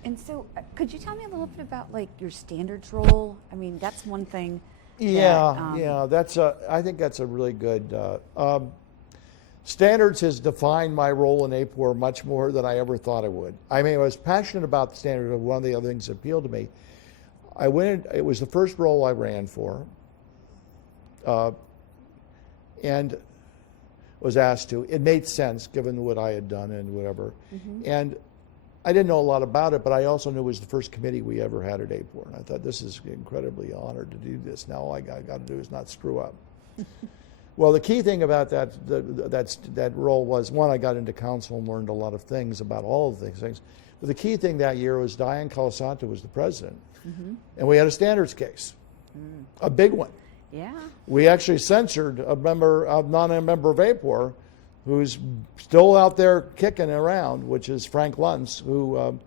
And so, could you tell me a little bit about like your standards role? I mean, that's one thing. That's I think that's a really good. Standards has defined my role in AAPOR much more than I ever thought it would. I mean, I was passionate about the standards, but one of the other things that appealed to me. It was the first role I ran for, and was asked to. It made sense given what I had done and whatever. And I didn't know a lot about it, but I also knew it was the first committee we ever had at AAPOR. And I thought, this is incredibly honored to do this. Now all I got to do is not screw up. Well, the key thing about that role was, one, I got into council and learned a lot of things about all of these things. But the key thing that year was Diane Colasanto was the president. And we had a standards case, a big one. Yeah. We actually censured a non-member of AAPOR who's still out there kicking around, which is Frank Luntz, who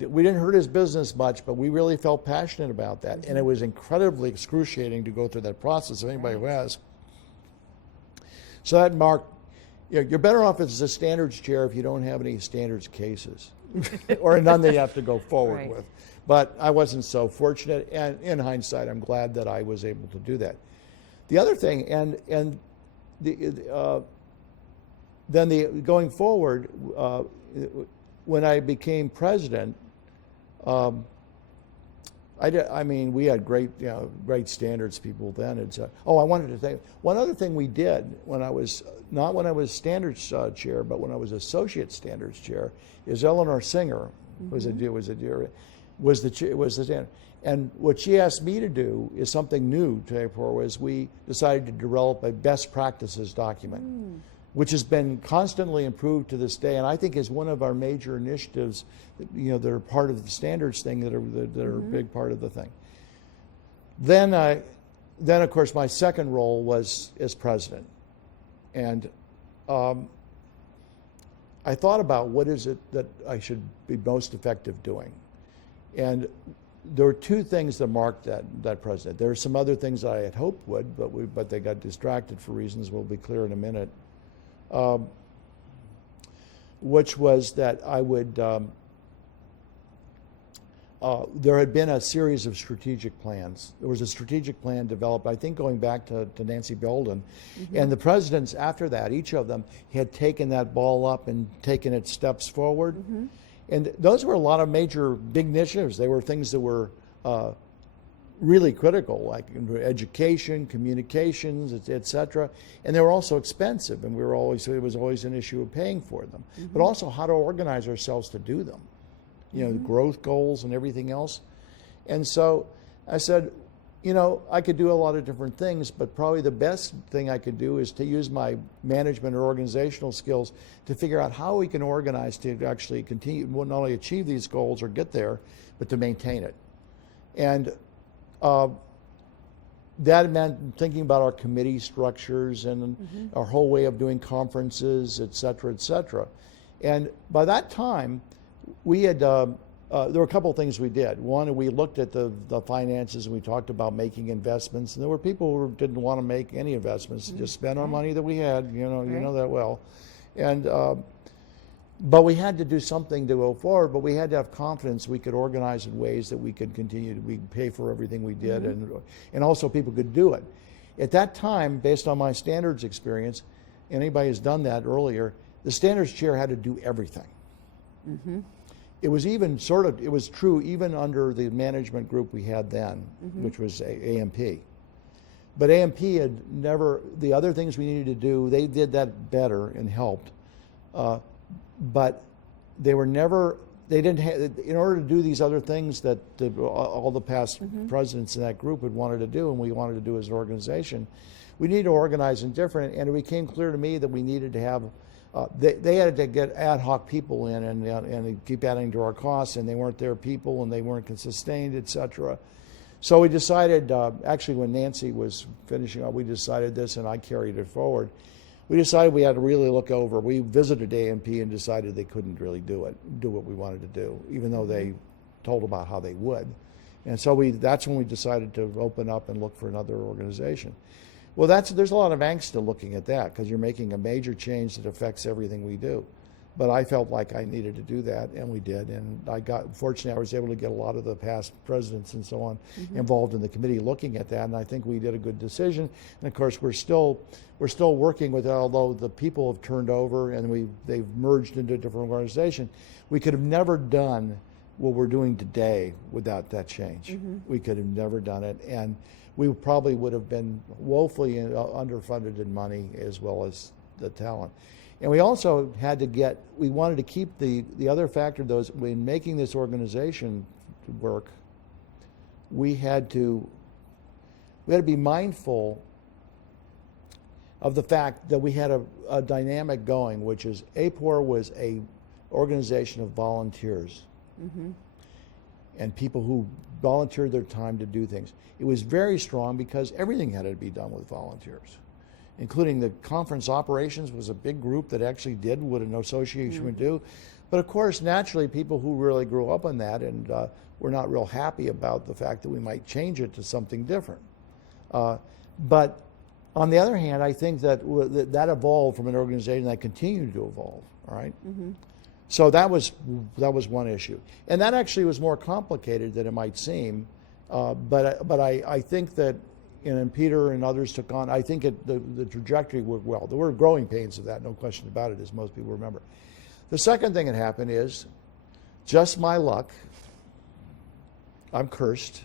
we didn't hurt his business much, but we really felt passionate about that. And it was incredibly excruciating to go through that process, if anybody who has. So that marked, you're better off as a standards chair if you don't have any standards cases or none that you have to go forward with. But I wasn't so fortunate, and in hindsight, I'm glad that I was able to do that. The other thing, going forward, when I became president, we had great standards people then. I wanted to say one other thing we did when I was standards chair, but when I was associate standards chair, is Eleanor Singer was the standard. And what she asked me to do is something new to AAPOR, was we decided to develop a best practices document, which has been constantly improved to this day, and I think is one of our major initiatives, that are part of the standards thing, that are a big part of the thing. Then of course my second role was as president, and I thought about what is it that I should be most effective doing, and there were two things that marked that president. There were some other things that I had hoped would, but they got distracted for reasons we'll be clear in a minute. Which was that I would, there had been a series of strategic plans. There was a strategic plan developed, I think going back to Nancy Bolden, and the presidents after that, each of them had taken that ball up and taken its steps forward. And those were a lot of major big initiatives. They were things that were really critical, like education, communications, et cetera. And they were also expensive, and it was always an issue of paying for them. But also how to organize ourselves to do them, growth goals and everything else. And so I said, I could do a lot of different things, but probably the best thing I could do is to use my management or organizational skills to figure out how we can organize to actually continue, not only achieve these goals or get there, but to maintain it. And that meant thinking about our committee structures and our whole way of doing conferences, et cetera, et cetera. And by that time, we had, there were a couple of things we did. One, we looked at the finances and we talked about making investments. And there were people who didn't want to make any investments, just spend our money that we had, you know that well. And but we had to do something to go forward, but we had to have confidence we could organize in ways that we could continue, we could pay for everything we did, and also people could do it. At that time, based on my standards experience, anybody who's done that earlier, the standards chair had to do everything. It was even it was true even under the management group we had then, which was AMP. But AMP had never, the other things we needed to do, they did that better and helped. but they were never. They didn't have, in order to do these other things that all the past presidents in that group had wanted to do, and we wanted to do as an organization, we needed to organize in different. And it became clear to me that we needed to have. They had to get ad hoc people in and keep adding to our costs, and they weren't their people, and they weren't sustained, et cetera. So we decided, actually when Nancy was finishing up, we decided this, and I carried it forward. We decided we had to really look over. We visited A&P and decided they couldn't really do what we wanted to do, even though they told about how they would. And so that's when we decided to open up and look for another organization. Well, there's a lot of angst to looking at that, because you're making a major change that affects everything we do. But I felt like I needed to do that, and we did. And fortunately, I was able to get a lot of the past presidents and so on involved in the committee looking at that, and I think we did a good decision. And of course, we're still working with it, although the people have turned over and they've merged into a different organization. We could have never done what we're doing today without that change. We could have never done it, and we probably would have been woefully underfunded in money as well as the talent. And we also had to we wanted to keep the other factor, though, is in making this organization work, we had to be mindful of the fact that we had a dynamic going, which is AAPOR was a organization of volunteers and people who volunteered their time to do things. It was very strong because everything had to be done with volunteers, including the conference operations was a big group that actually did what an association would do. But of course, naturally, people who really grew up on that and were not real happy about the fact that we might change it to something different. But on the other hand, I think that evolved from an organization that continued to evolve, all right? So that was one issue. And that actually was more complicated than it might seem. But I think that, and Peter and others took on, I think the trajectory worked well. There were growing pains of that, no question about it, as most people remember. The second thing that happened is, just my luck, I'm cursed,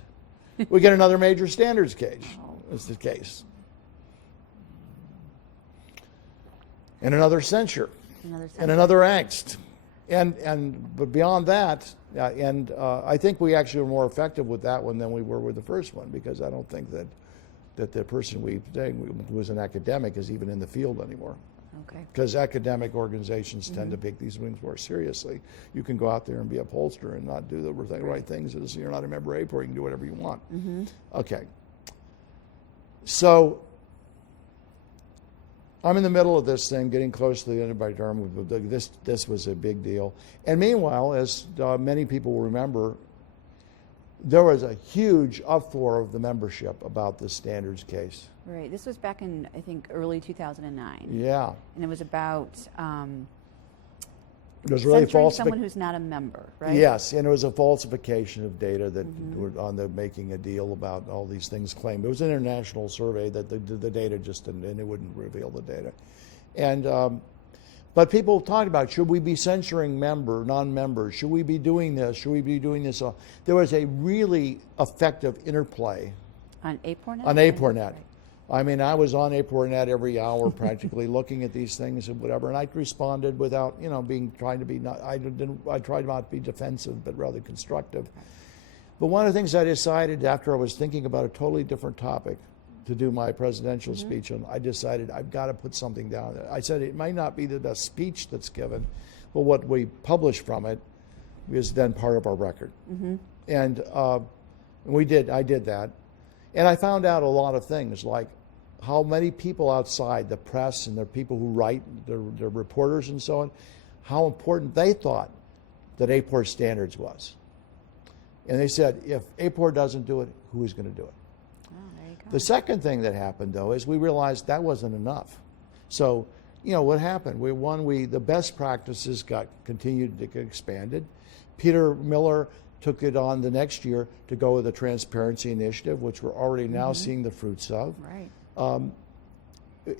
we get another major standards case. That's the case. And another censure. And another angst. But beyond that, I think we actually were more effective with that one than we were with the first one, because I don't think that the person who was an academic is even in the field anymore. Okay. Because academic organizations tend to take these things more seriously. You can go out there and be a pollster and not do the right things. As you're not a member of AAPOR, you can do whatever you want. Okay. So I'm in the middle of this thing, getting close to the end of my term. This was a big deal. And meanwhile, as many people will remember, there was a huge uproar of the membership about this standards case. Right. This was back in, I think, early 2009. Yeah. And it was about it was really censoring someone who's not a member, right? Yes, and it was a falsification of data that were on the making a deal about all these things claimed. It was an international survey that the data just didn't, and it wouldn't reveal the data. And but people talked about, should we be censoring non-members? Should we be doing this? Should we be doing this? There was a really effective interplay. On AAPORnet? On AAPORnet. I mean, I was on AAPORnet every hour practically looking at these things and whatever, and I responded without, I tried not to be defensive, but rather constructive. But one of the things I decided after I was thinking about a totally different topic to do my presidential speech on, I decided I've got to put something down there. I said it might not be the best speech that's given, but what we publish from it is then part of our record. And I did that. And I found out a lot of things, like how many people outside, the press and the people who write, the reporters and so on, how important they thought that AAPOR standards was. And they said, if AAPOR doesn't do it, who is going to do it? Oh, there you go. The second thing that happened, though, is we realized that wasn't enough. So, what happened? The best practices continued to get expanded. Peter Miller took it on the next year to go with the Transparency Initiative, which we're already now seeing the fruits of. Right.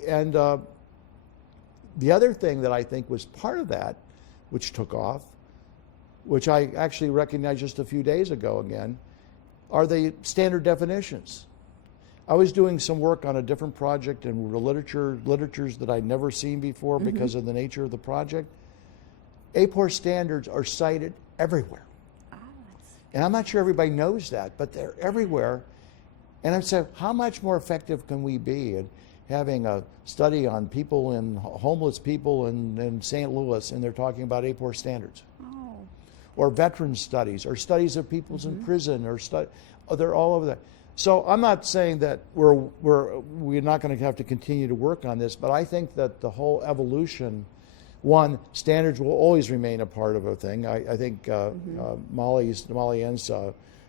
And the other thing that I think was part of that, which took off, which I actually recognized just a few days ago again, are the standard definitions. I was doing some work on a different project in literatures that I'd never seen before because of the nature of the project. AAPOR standards are cited everywhere. Oh, And I'm not sure everybody knows that, but they're everywhere. And I'm saying, how much more effective can we be in having a study on people and homeless people in St. Louis, and they're talking about AAPOR standards? oh. Or veteran studies, or studies of people's in prison, or they're all over there. So I'm not saying that we're not going to have to continue to work on this, but I think that the whole evolution, one, standards will always remain a part of a thing. I think Molly Ann's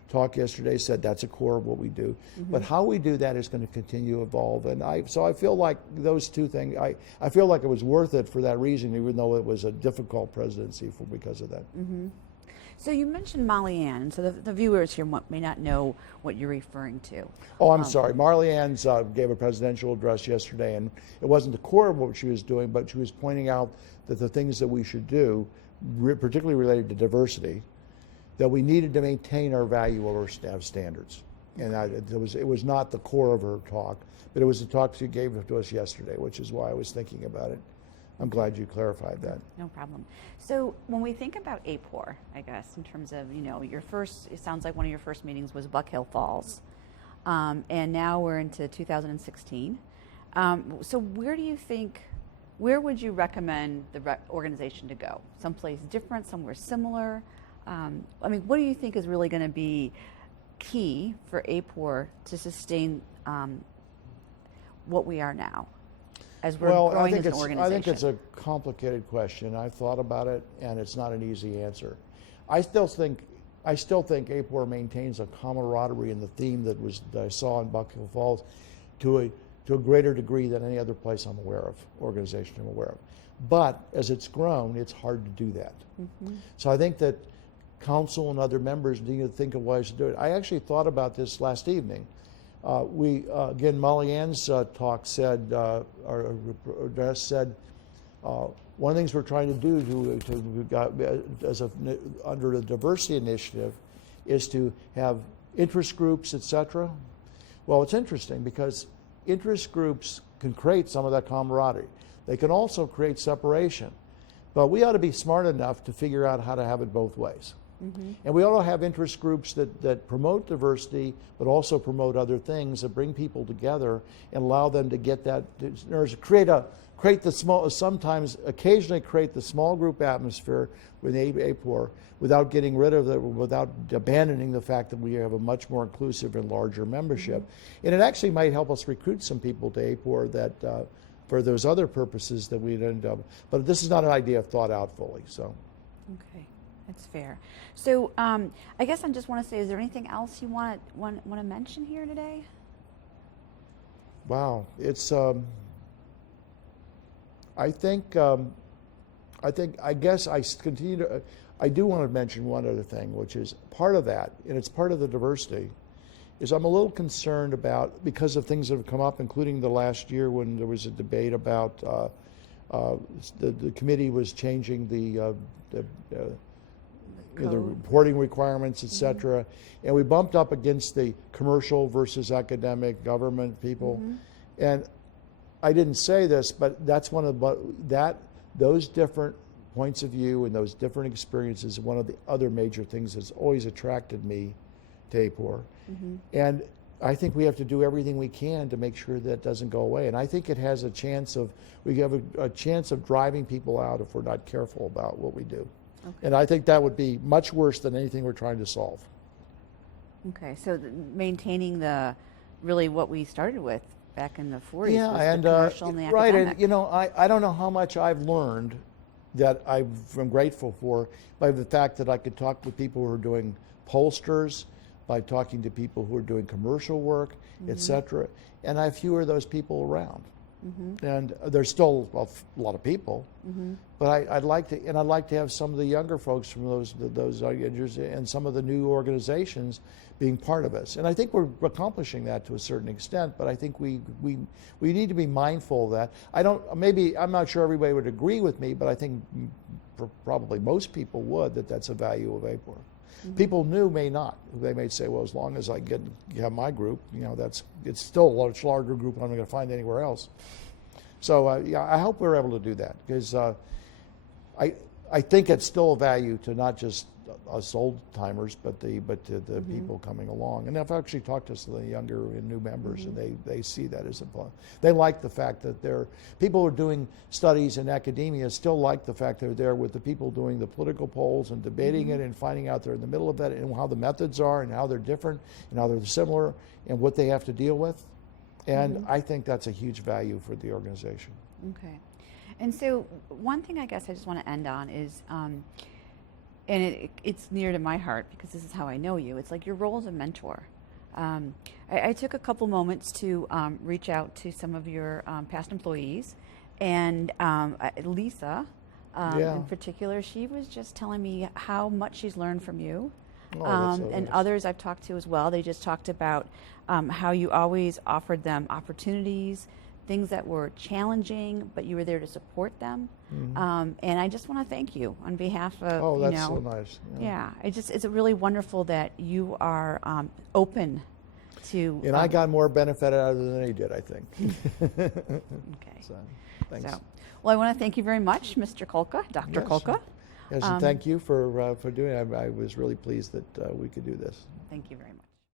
talk yesterday said that's a core of what we do. But how we do that is going to continue to evolve. And so I feel like those two things, I feel like it was worth it for that reason, even though it was a difficult presidency because of that. So you mentioned Molly Ann, so the viewers here may not know what you're referring to. Oh, I'm sorry. Marley Ann's gave a presidential address yesterday, and it wasn't the core of what she was doing, but she was pointing out that the things that we should do, particularly related to diversity, that we needed to maintain our value of our staff standards. And it was not the core of her talk, but it was the talk she gave to us yesterday, which is why I was thinking about it. I'm glad you clarified that. No problem. So when we think about AAPOR, I guess, in terms of, it sounds like one of your first meetings was Buck Hill Falls. And now we're into 2016. So where would you recommend the organization to go? Someplace different, somewhere similar? What do you think is really going to be key for AAPOR to sustain what we are now as we're growing as an organization? I think it's a complicated question. I've thought about it, and it's not an easy answer. I still think AAPOR maintains a camaraderie in the theme that I saw in Buck Hill Falls to a greater degree than any other place organization I'm aware of. But as it's grown, it's hard to do that. So I think that council and other members need to think of ways to do it. I actually thought about this last evening. Again, Molly Ann's talk said, or address said, one of the things we're trying to do under the diversity initiative is to have interest groups, etc. Well, it's interesting because interest groups can create some of that camaraderie. They can also create separation. But we ought to be smart enough to figure out how to have it both ways. And we ought to have interest groups that promote diversity, but also promote other things that bring people together and allow them to get that, occasionally create the small group atmosphere with AAPOR without getting rid of without abandoning the fact that we have a much more inclusive and larger membership. And it actually might help us recruit some people to AAPOR that for those other purposes that we'd end up. But this is not an idea thought out fully. So. Okay. That's fair. So I guess I just want to say, is there anything else you want to mention here today? Wow, it's. I guess I continue to. I do want to mention one other thing, which is part of that, and it's part of the diversity, is I'm a little concerned about, because of things that have come up, including the last year when there was a debate about the committee was changing the reporting requirements, etc. And we bumped up against the commercial versus academic government people. And I didn't say this, but that's those different points of view and those different experiences, one of the other major things that's always attracted me to AAPOR. And I think we have to do everything we can to make sure that doesn't go away. And I think it has we have a chance of driving people out if we're not careful about what we do. Okay. And I think that would be much worse than anything we're trying to solve. Okay, so maintaining really what we started with back in the 40s, yeah, was and the commercial and the right, academic. and I don't know how much I've learned that I'm grateful for by the fact that I could talk with people who are doing pollsters, by talking to people who are doing commercial work, etc. And I have fewer of those people around. And there's still a lot of people, but I'd like to have some of the younger folks from those and some of the new organizations being part of us. And I think we're accomplishing that to a certain extent, but I think we need to be mindful of that. I'm not sure everybody would agree with me, but I think probably most people would, that's a value of AAPOR. People new may not. They may say, well, as long as I have my group, it's still a much larger group I'm not going to find anywhere else. So I hope we're able to do that, because I I think it's still a value to not just us old timers, but to the people coming along. And I've actually talked to some of the younger and new members, and they see that as a plus. They like the fact that people who are doing studies in academia still like the fact they're there with the people doing the political polls and debating it and finding out they're in the middle of that and how the methods are and how they're different and how they're similar and what they have to deal with. And I think that's a huge value for the organization. Okay. And so one thing I guess I just want to end on is, and it's near to my heart because this is how I know you. It's like your role as a mentor. I took a couple moments to reach out to some of your past employees, and Lisa, in particular, she was just telling me how much she's learned from you. That's so and nice. others I've talked to as well. They just talked about how you always offered them opportunities, things that were challenging, but you were there to support them. And I just want to thank you on behalf of, Oh, you that's know, so nice. yeah, it's really wonderful that you are open to. And I got more benefit out of it than he did, I think. Okay. So, thanks. So, well, I want to thank you very much, Mr. Kulka, Dr. Yes. Kulka. Yes, and thank you for doing it. I was really pleased that we could do this. Thank you very much.